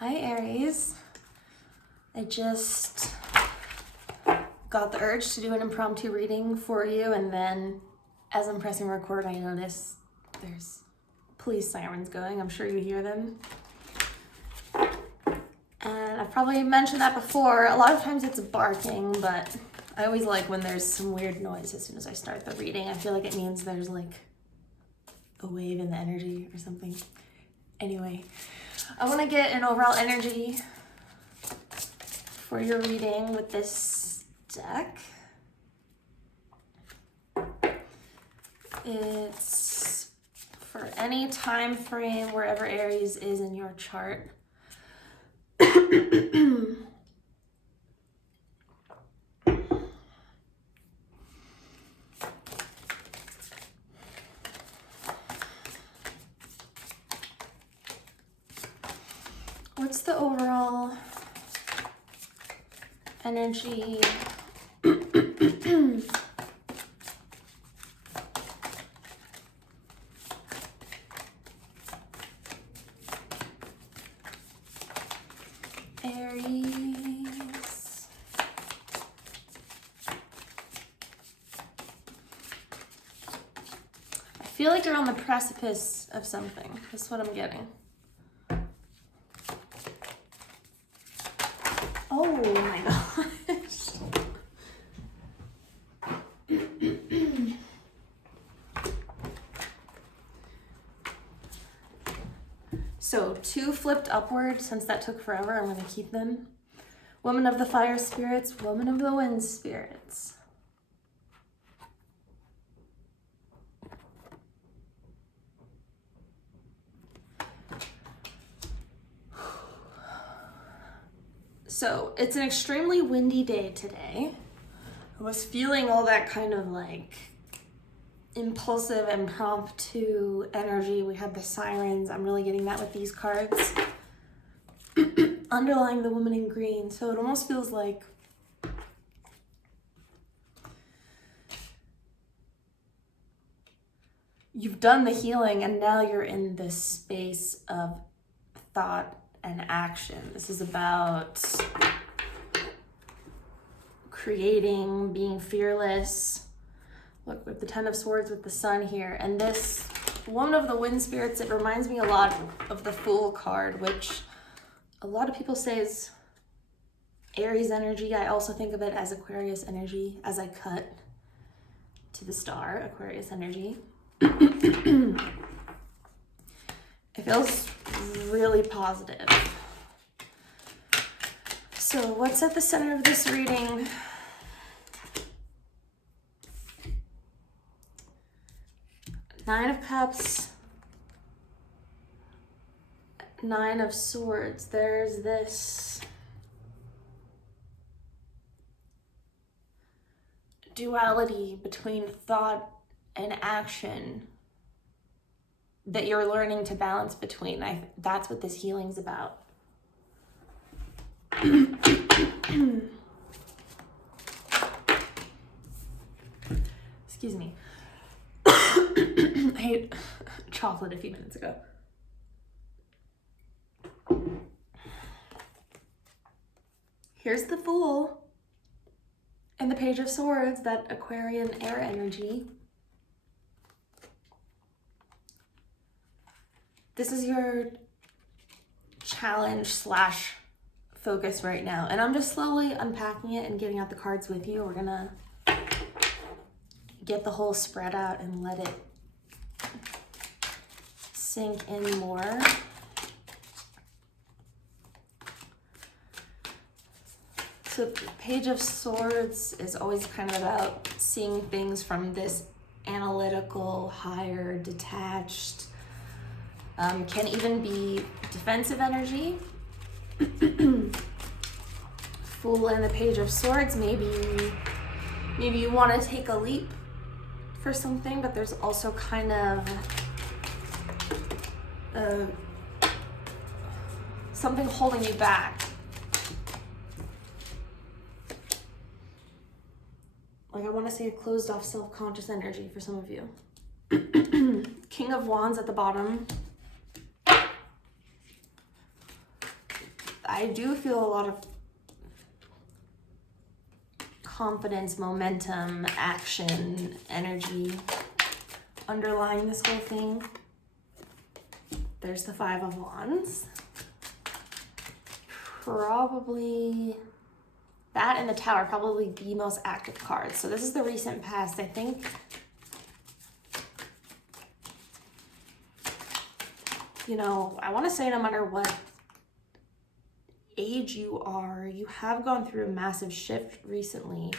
Hi Aries, I just got the urge to do an impromptu reading for you, and then as I'm pressing record I notice there's police sirens going. I'm sure you hear them. And I've probably mentioned that before. A lot of times it's barking, but I always like when there's some weird noise as soon as I start the reading. I feel like it means there's like a wave in the energy or something. Anyway, I want to get an overall energy for your reading with this deck. It's for any time frame wherever Aries is in your chart. What's the overall energy? Aries. I feel like you're on the precipice of something. That's what I'm getting. Oh my gosh. So 2 flipped upward. Since that took forever, I'm going to keep them. Woman of the fire spirits, woman of the wind spirits. So it's an extremely windy day today. I was feeling all that kind of like impulsive, impromptu energy. We had the sirens. I'm really getting that with these cards. Underlying the woman in green. So it almost feels like you've done the healing and now you're in this space of thought and action. This is about creating, being fearless. Look, with the 10 of Swords with the Sun here. And this woman of the wind spirits, it reminds me a lot of the Fool card, which a lot of people say is Aries energy. I also think of it as Aquarius energy as I cut to the star, Aquarius energy. It feels really positive. So what's at the center of this reading? Nine of Cups, Nine of Swords. There's this duality between thought and action that you're learning to balance between. That's what this healing's about. Excuse me. I ate chocolate a few minutes ago. Here's the Fool and the Page of Swords, that Aquarian air energy. This is your challenge / focus right now. And I'm just slowly unpacking it and getting out the cards with you. We're gonna get the whole spread out and let it sink in more. So Page of Swords is always kind of about seeing things from this analytical, higher, detached, can even be defensive energy. Fool and the Page of Swords, maybe you want to take a leap for something, but there's also kind of something holding you back. Like I want to say a closed off self-conscious energy for some of you. King of Wands at the bottom. I do feel a lot of confidence, momentum, action, energy underlying this whole thing. There's the Five of Wands. Probably that and the Tower, probably the most active cards. So this is the recent past, I think. You know, I want to say no matter what age you are, you have gone through a massive shift recently.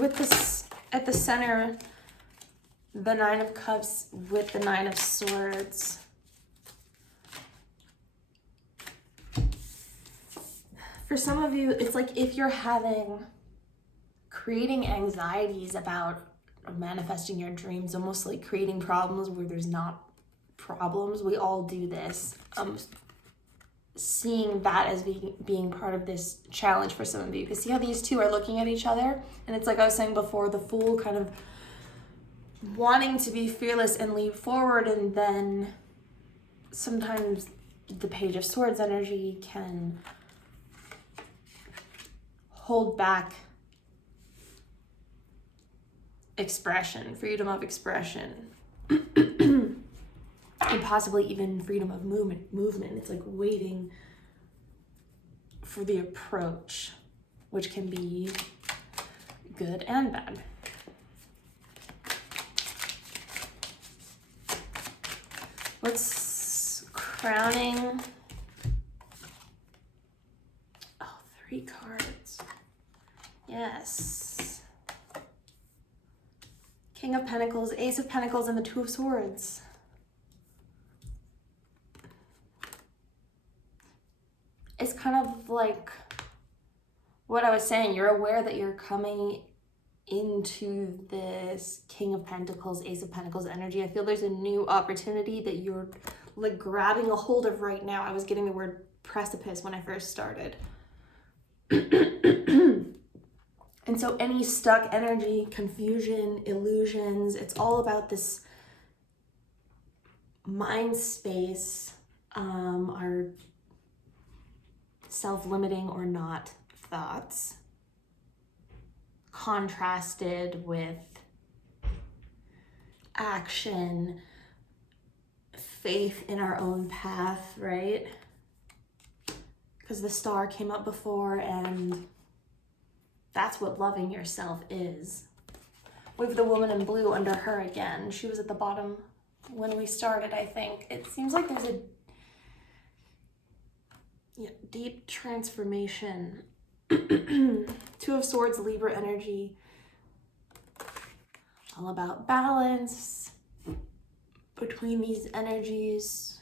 With this at the center, the Nine of Cups with the Nine of Swords. For some of you, it's like if you're creating anxieties about manifesting your dreams, almost like creating problems where there's not problems. We all do this. Seeing that as being part of this challenge for some of you. Because see how these two are looking at each other? And it's like I was saying before, the Fool kind of wanting to be fearless and leap forward, and then sometimes the Page of Swords energy can hold back expression, freedom of expression, and possibly even freedom of movement. It's like waiting for the approach, which can be good and bad. What's crowning? Oh, 3 cards. Yes. King of Pentacles, Ace of Pentacles, and the Two of Swords. It's kind of like what I was saying. You're aware that you're coming into this King of Pentacles, Ace of Pentacles energy. I feel there's a new opportunity that you're like grabbing a hold of right now. I was getting the word precipice when I first started. And so any stuck energy, confusion, illusions, it's all about this mind space, our self-limiting or not thoughts, contrasted with action, faith in our own path, right? Because the Star came up before, and that's what loving yourself is. We have the Woman in Blue under her again. She was at the bottom when we started, I think. It seems like there's a deep transformation. Two of Swords, Libra energy. All about balance between these energies.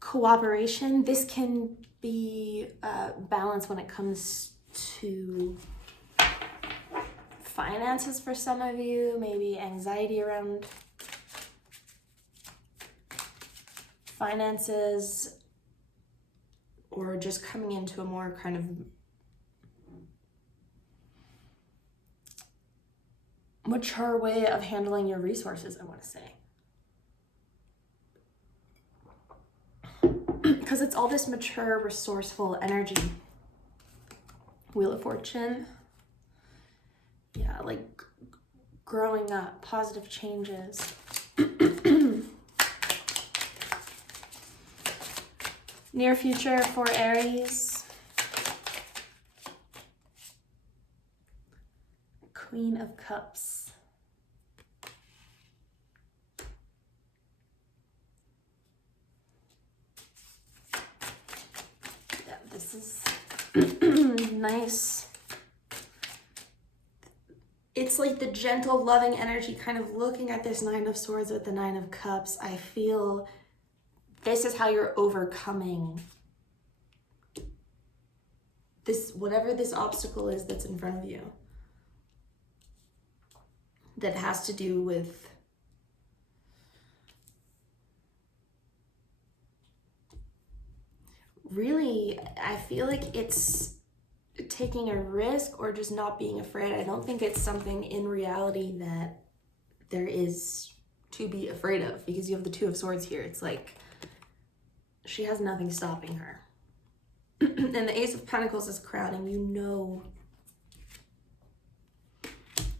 Cooperation. This can be balance when it comes to finances for some of you, maybe anxiety around finances, or just coming into a more kind of mature way of handling your resources, I want to say. Because it's all this mature, resourceful energy. Wheel of Fortune. Yeah, like growing up, positive changes. Near future for Aries. Queen of Cups. Yeah, this is nice. It's like the gentle, loving energy, kind of looking at this Nine of Swords with the Nine of Cups. I feel this is how you're overcoming this, whatever this obstacle is that's in front of you, that has to do with really, I feel like it's taking a risk or just not being afraid. I don't think it's something in reality that there is to be afraid of, because you have the Two of Swords here. It's like she has nothing stopping her. And the Ace of Pentacles is crowning, you know.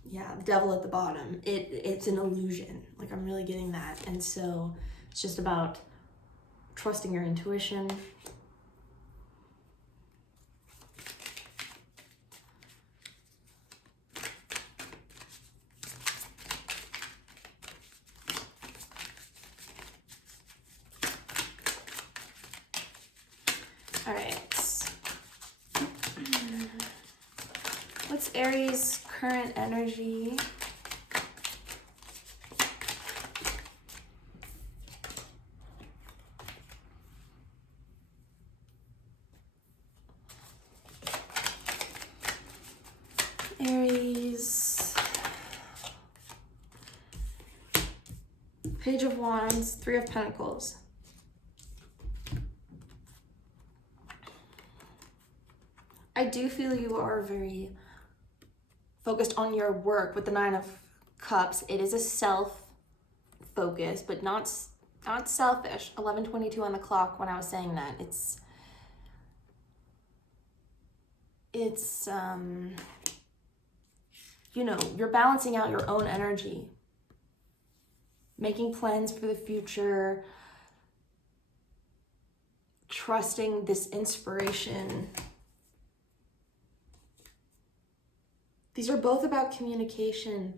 Yeah, the Devil at the bottom. It's an illusion. Like, I'm really getting that. And so it's just about trusting your intuition. All right. What's Aries' current energy? Aries. Page of Wands, Three of Pentacles. I do feel you are very focused on your work with the Nine of Cups. It is a self-focus, but not selfish. 11:22 on the clock when I was saying that. It's you know, you're balancing out your own energy, making plans for the future, trusting this inspiration. These are both about communication.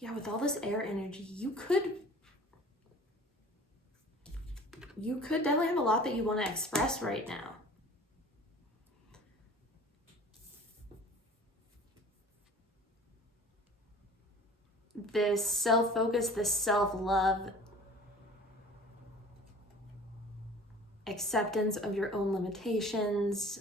Yeah, with all this air energy, you could definitely have a lot that you want to express right now. This self-focus, this self-love, acceptance of your own limitations.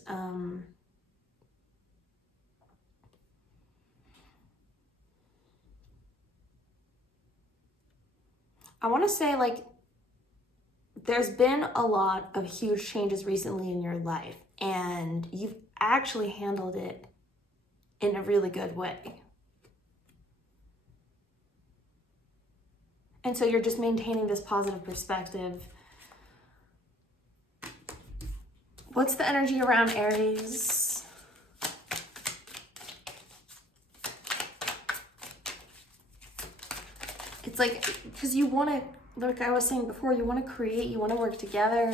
I want to say, like, there's been a lot of huge changes recently in your life, and you've actually handled it in a really good way. And so you're just maintaining this positive perspective. What's the energy around Aries? It's like, because you want to, like I was saying before, you want to create, you want to work together.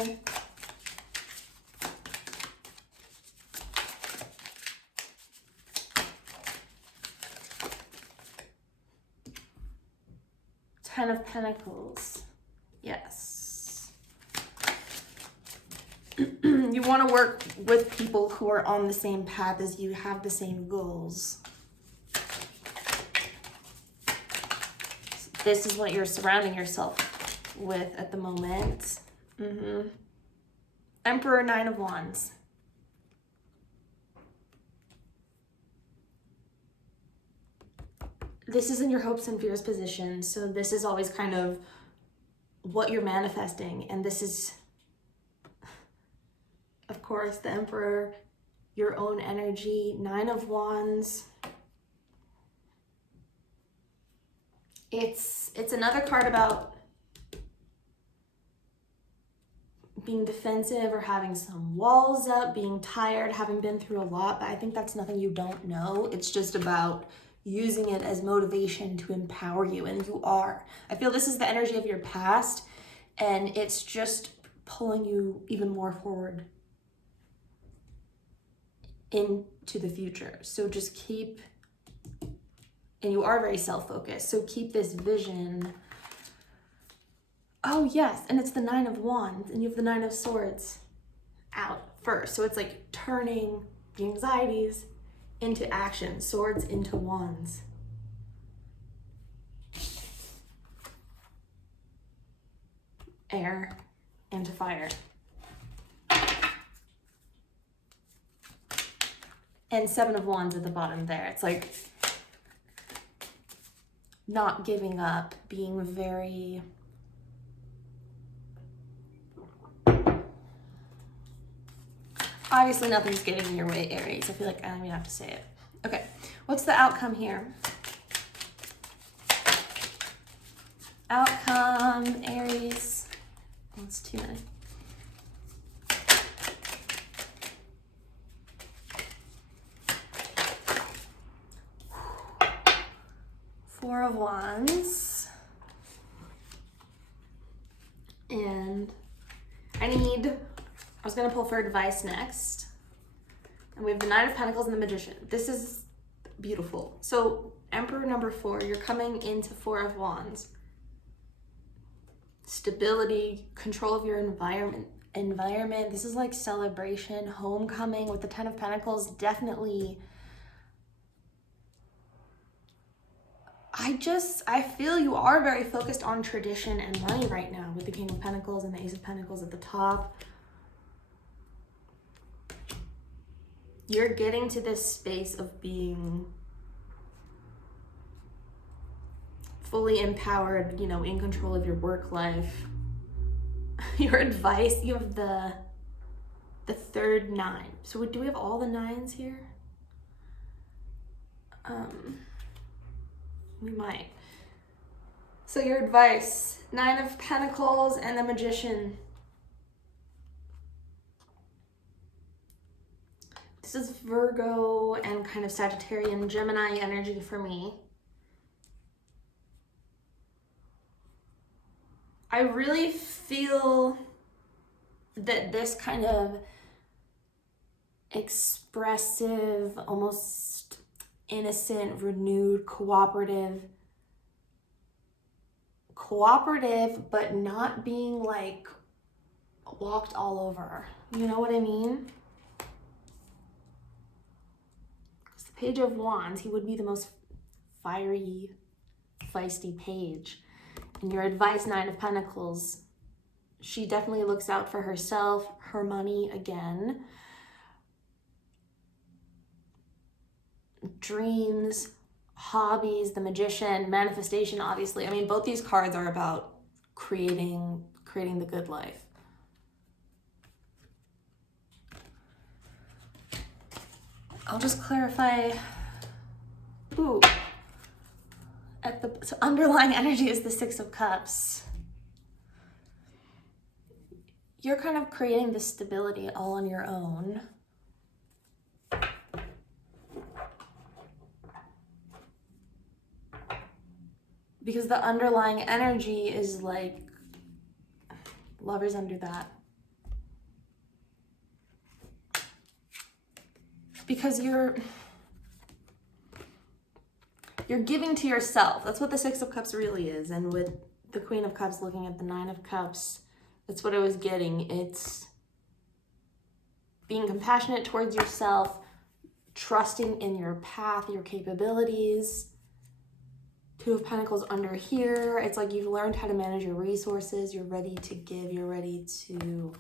Ten of Pentacles. Yes. You want to work with people who are on the same path as you, have the same goals. This is what you're surrounding yourself with at the moment. Emperor, Nine of Wands. This is in your hopes and fears position. So this is always kind of what you're manifesting. And this is, of course, the Emperor, your own energy. Nine of Wands. It's another card about being defensive or having some walls up, being tired, having been through a lot, but I think that's nothing you don't know. It's just about using it as motivation to empower you, and you are. I feel this is the energy of your past, and it's just pulling you even more forward into the future. So just keep, and you are very self-focused, so keep this vision. Oh yes, and it's the Nine of Wands, and you have the Nine of Swords out first. So it's like turning the anxieties into action, swords into wands. Air into fire. And Seven of Wands at the bottom there. It's like not giving up, being very obviously nothing's getting in your way, Aries. I feel like I don't even have to say it. Okay, what's the outcome here? Outcome, Aries. Oh, it's too many. Four of Wands. And I was going to pull for advice next. And we have the Nine of Pentacles and the Magician. This is beautiful. So Emperor number 4, you're coming into Four of Wands. Stability, control of your environment. This is like celebration, homecoming with the Ten of Pentacles. Definitely. I feel you are very focused on tradition and money right now with the King of Pentacles and the Ace of Pentacles at the top. You're getting to this space of being fully empowered, you know, in control of your work life. Your advice, you have the third 9. So do we have all the 9s here? We might. So your advice, 9 of Pentacles and the Magician. This is Virgo and kind of Sagittarian, Gemini energy for me. I really feel that this kind of expressive, almost innocent, renewed, cooperative, but not being like walked all over. You know what I mean? Because the Page of Wands, he would be the most fiery, feisty page. And your advice, 9 of Pentacles, she definitely looks out for herself, her money again. Dreams, hobbies, the Magician, manifestation, obviously. I mean, both these cards are about creating the good life. I'll just clarify. Ooh. So underlying energy is the 6 of Cups. You're kind of creating this stability all on your own. Because the underlying energy is like Lovers under that. Because you're giving to yourself. That's what the 6 of Cups really is. And with the Queen of Cups looking at the 9 of Cups, that's what I was getting. It's being compassionate towards yourself, trusting in your path, your capabilities. 2 of Pentacles under here. It's like you've learned how to manage your resources. You're ready to give. You're ready to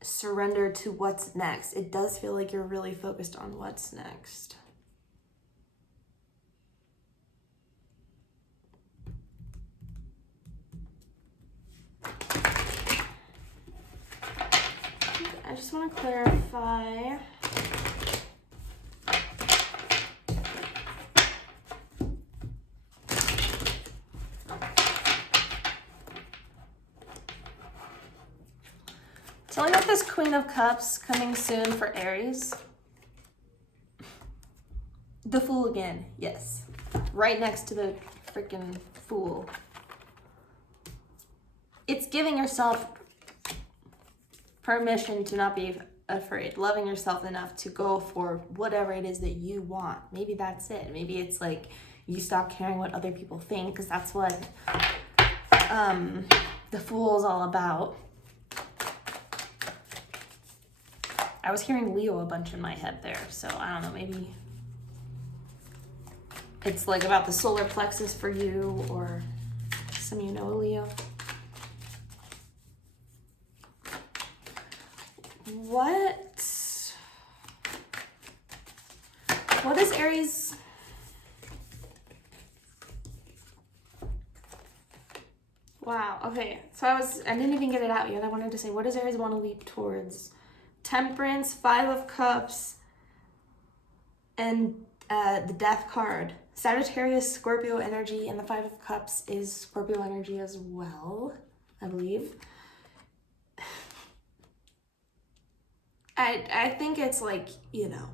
surrender to what's next. It does feel like you're really focused on what's next. I just want to clarify. Telling with this Queen of Cups coming soon for Aries. The Fool again, yes. Right next to the freaking Fool. It's giving yourself permission to not be afraid, loving yourself enough to go for whatever it is that you want. Maybe that's it. Maybe it's like you stop caring what other people think, because that's what the Fool is all about. I was hearing Leo a bunch in my head there, so I don't know, maybe it's like about the solar plexus for you, or some of you know Leo. What is Aries? Wow, okay. So I didn't even get it out yet. I wanted to say, what does Aries want to leap towards? Temperance, Five of Cups, and the Death card. Sagittarius, Scorpio energy, and the Five of Cups is Scorpio energy as well, I believe. I think it's like, you know,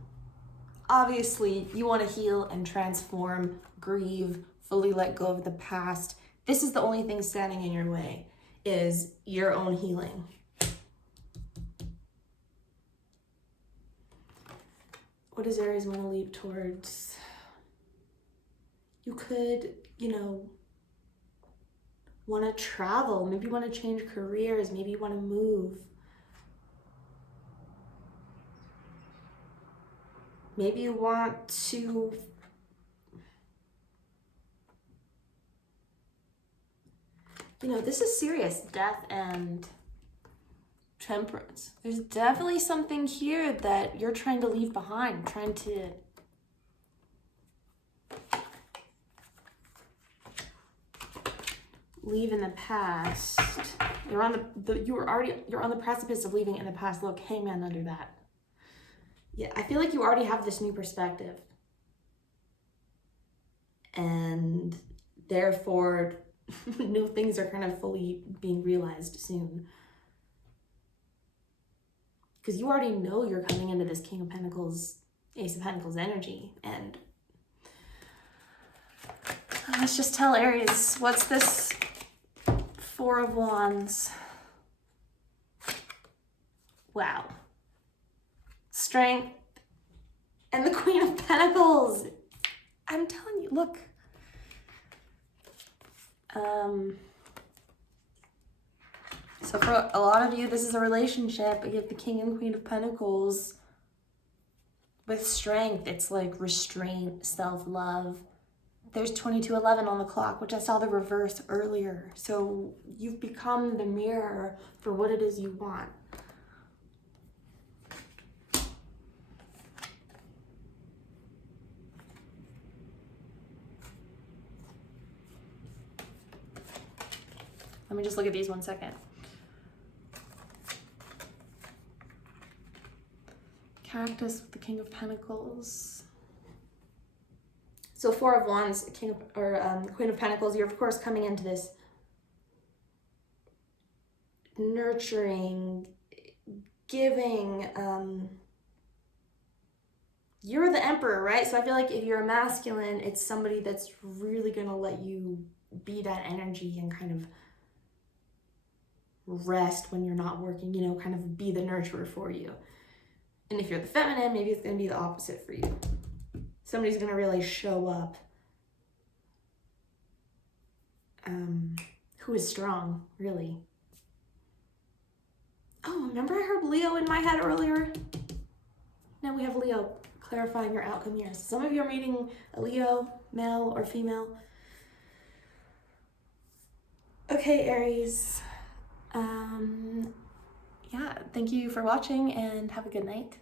obviously you want to heal and transform, grieve, fully let go of the past. This is the only thing standing in your way, is your own healing. What does Aries want to leap towards? You could, you know, want to travel. Maybe you want to change careers. Maybe you want to move. Maybe you want to this is serious. Death and Temperance. There's definitely something here that you're trying to leave behind, trying to leave in the past. You're on you're on the precipice of leaving in the past. Look, Hangman under that. Yeah, I feel like you already have this new perspective. And therefore, new things are kind of fully being realized soon. Because you already know you're coming into this King of Pentacles, Ace of Pentacles energy. And let's just tell Aries, what's this Four of Wands? Wow. Strength and the Queen of Pentacles. I'm telling you, look. So for a lot of you, this is a relationship. You have the King and Queen of Pentacles with strength. It's like restraint, self-love. There's 2211 on the clock, which I saw the reverse earlier. So you've become the mirror for what it is you want. Let me just look at these 1 second. Cactus with the King of Pentacles. So Four of Wands, Queen of Pentacles, you're of course coming into this nurturing, giving, you're the Emperor, right? So I feel like if you're a masculine, it's somebody that's really gonna let you be that energy and kind of rest when you're not working, kind of be the nurturer for you. And if you're the feminine, maybe it's gonna be the opposite for you. Somebody's gonna really show up who is strong, really. Oh, remember I heard Leo in my head earlier? Now we have Leo clarifying your outcome here. So some of you are meeting a Leo, male or female. Okay, Aries. Yeah, thank you for watching and have a good night.